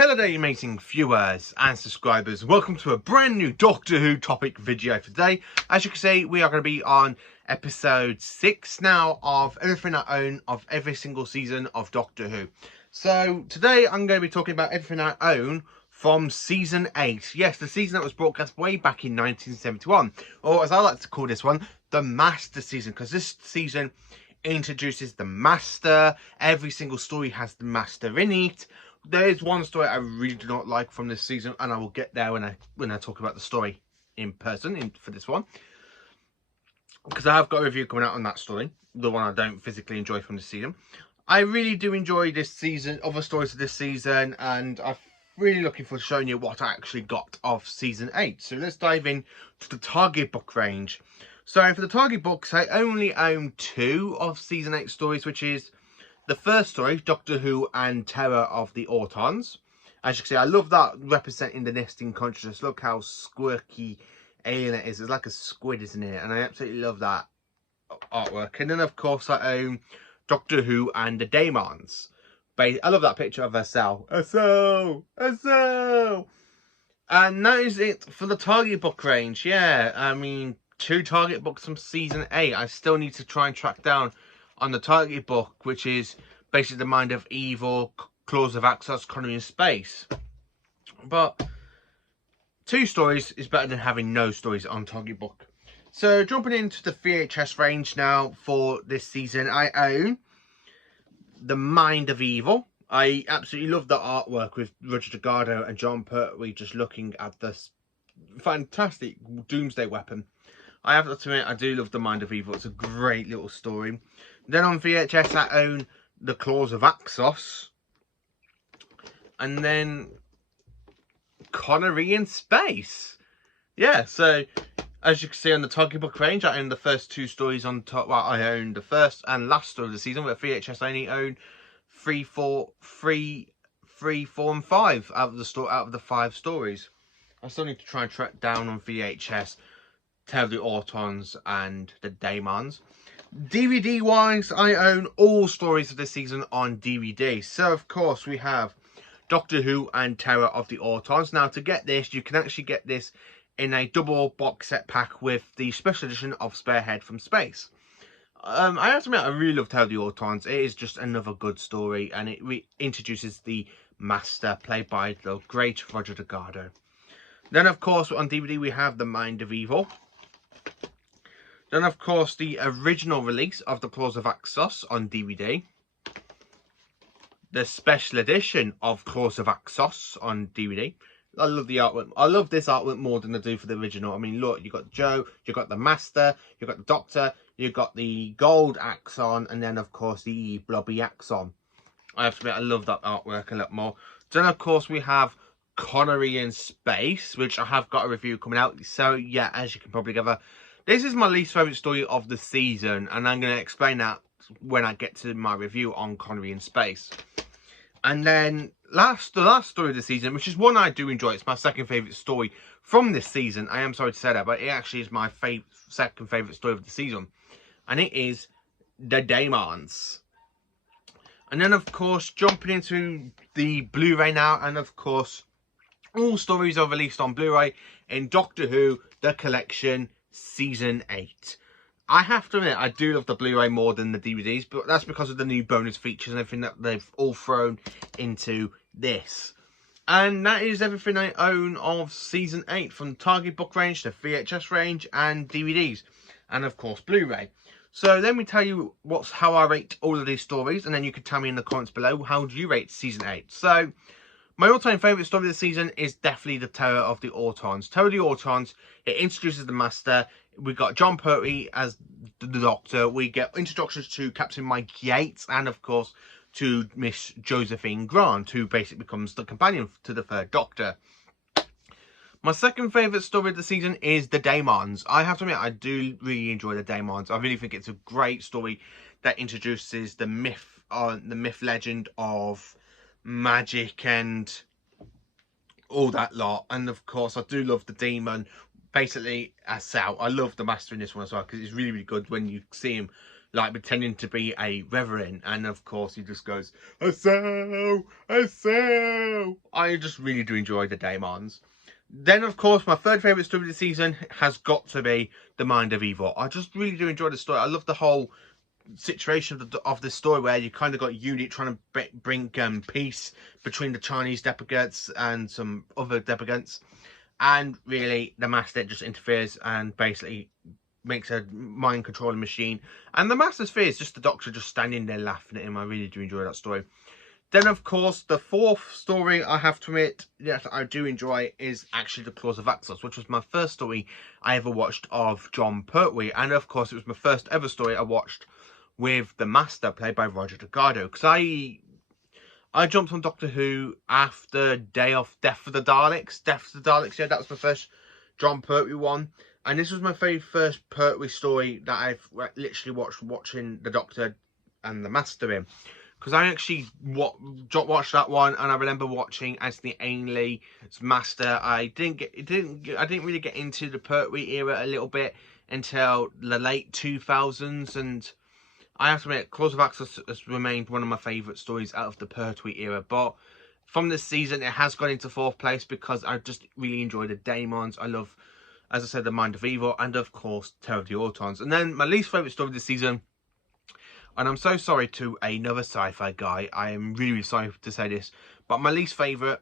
Hello there, you amazing viewers and subscribers. Welcome to a brand new Doctor Who topic video for today. As you can see, we are going to be on episode 6 now of Everything I Own of every single season of Doctor Who. So today I'm going to be talking about Everything I Own from season 8. Yes, the season that was broadcast way back in 1971. Or as I like to call this one, the Master season. Because this season introduces the Master. Every single story has the Master in it. There is one story I really do not like from this season, and I will get there when I talk about the story in person for this one, because I have got a review coming out on that story, the one I don't physically enjoy from this season. I really do enjoy this season, other stories of this season, and I'm really looking forward to showing you what I actually got of season 8. So let's dive in to the Target book range. So for the Target books, I only own 2 of season 8 stories, which is the first story, Doctor Who and Terror of the Autons. As you can see, I love that representing the nesting consciousness. Look how squirky alien it is. It's like a squid, isn't it? And I absolutely love that artwork. And then, of course, I own Doctor Who and the Daemons. I love that picture of Eselle. Eselle! And that is it for the Target book range. Yeah, I mean, 2 Target books from season 8. I still need to try and track down on the Target book, which is basically The Mind of Evil, Claws of Axos, Colony in Space. But 2 stories is better than having no stories on Target book. So jumping into the VHS range now for this season, I own The Mind of Evil. I absolutely love the artwork with Roger Delgado and Jon Pertwee just looking at this fantastic Doomsday weapon. I have to admit, I do love The Mind of Evil. It's a great little story. Then on VHS, I own The Claws of Axos. And then Connery in Space. Yeah, so as you can see on the Target book range, I own the first 2 stories on top. Well, I own the first and last story of the season. With VHS, I only own 3, 4, and 5 out of the 5 stories. I still need to try and track down on VHS Terror of the Autons and the Daemons. DVD wise, I own all stories of this season on DVD. So of course we have Doctor Who and Terror of the Autons. Now to get this, you can actually get this in a double box set pack with the special edition of Spearhead from Space. I have to admit, I really love Terror of the Autons. It is just another good story, and it introduces the Master, played by the great Roger Delgado. Then of course on DVD we have The Mind of Evil. Then, of course, the original release of The Claws of Axos on DVD. The special edition of Claws of Axos on DVD. I love the artwork. I love this artwork more than I do for the original. I mean, look, you got Joe, you got the Master, you got the Doctor, you got the gold Axon, and then, of course, the blobby Axon. I have to admit, I love that artwork a lot more. Then, of course, we have Connery in Space, which I have got a review coming out. So, yeah, as you can probably gather, this is my least favourite story of the season, and I'm going to explain that when I get to my review on Connery in Space. And then the last story of the season, which is one I do enjoy. It's my second favourite story from this season. I am sorry to say that, but it actually is my second favourite story of the season. And it is The Daemons. And then, of course, jumping into the Blu-ray now, and of course, all stories are released on Blu-ray in Doctor Who, The Collection, Season 8. I have to admit, I do love the Blu-ray more than the DVDs, but that's because of the new bonus features and everything that they've all thrown into this. And that is everything I own of Season 8, from Target book range to VHS range and DVDs, and of course Blu-ray. So let me tell you how I rate all of these stories, and then you can tell me in the comments below, how do you rate Season 8? So my all-time favourite story of the season is definitely the Terror of the Autons. Terror of the Autons, it introduces the Master. We got Jon Pertwee as the Doctor. We get introductions to Captain Mike Yates and, of course, to Miss Josephine Grant, who basically becomes the companion to the 3rd Doctor. My second favourite story of the season is The Daemons. I have to admit, I do really enjoy The Daemons. I really think it's a great story that introduces the myth legend of magic and all that lot. And of course, I do love the demon, basically Eselle. I love the Master in this one as well, because it's really, really good when you see him like pretending to be a reverend, and of course he just goes, "Aso, Aso." I just really do enjoy the Daemons. Then, of course, my third favourite story of the season has got to be The Mind of Evil. I just really do enjoy the story. I love the whole situation of the story where you kind of got Unit trying to bring peace between the Chinese delegants and some other delegants. And really, the Master just interferes and basically makes a mind controlling machine. And the Master's fear is just the Doctor just standing there laughing at him. I really do enjoy that story. Then, of course, the fourth story I have to admit that I do enjoy is actually The Claws of Axos, which was my first story I ever watched of Jon Pertwee. And, of course, it was my first ever story I watched with the Master, played by Roger Delgado. Because I jumped on Doctor Who after Day of Death of the Daleks. Death of the Daleks, yeah, that was my first Jon Pertwee one. And this was my very first Pertwee story that I've literally watching the Doctor and the Master in. Because I actually watched that one, and I remember watching Anthony Ainley's Master. I didn't really get into the Pertwee era a little bit until the late 2000s, and I have to admit, Claws of Axos has remained one of my favourite stories out of the Pertwee era. But from this season, it has gone into fourth place because I just really enjoy the Daemons. I love, as I said, The Mind of Evil, and of course, Terror of the Autons. And then my least favourite story of this season, and I'm so sorry to another sci-fi guy, I am really sorry to say this, but my least favourite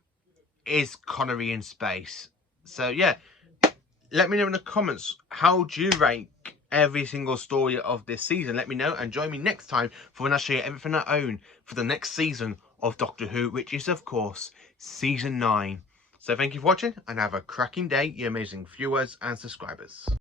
is Connery in Space. So yeah, let me know in the comments, how do you rank every single story of this season? Let me know, and join me next time for when I show you everything I own for the next season of Doctor Who, which is of course season 9. So thank you for watching, and have a cracking day, you amazing viewers and subscribers.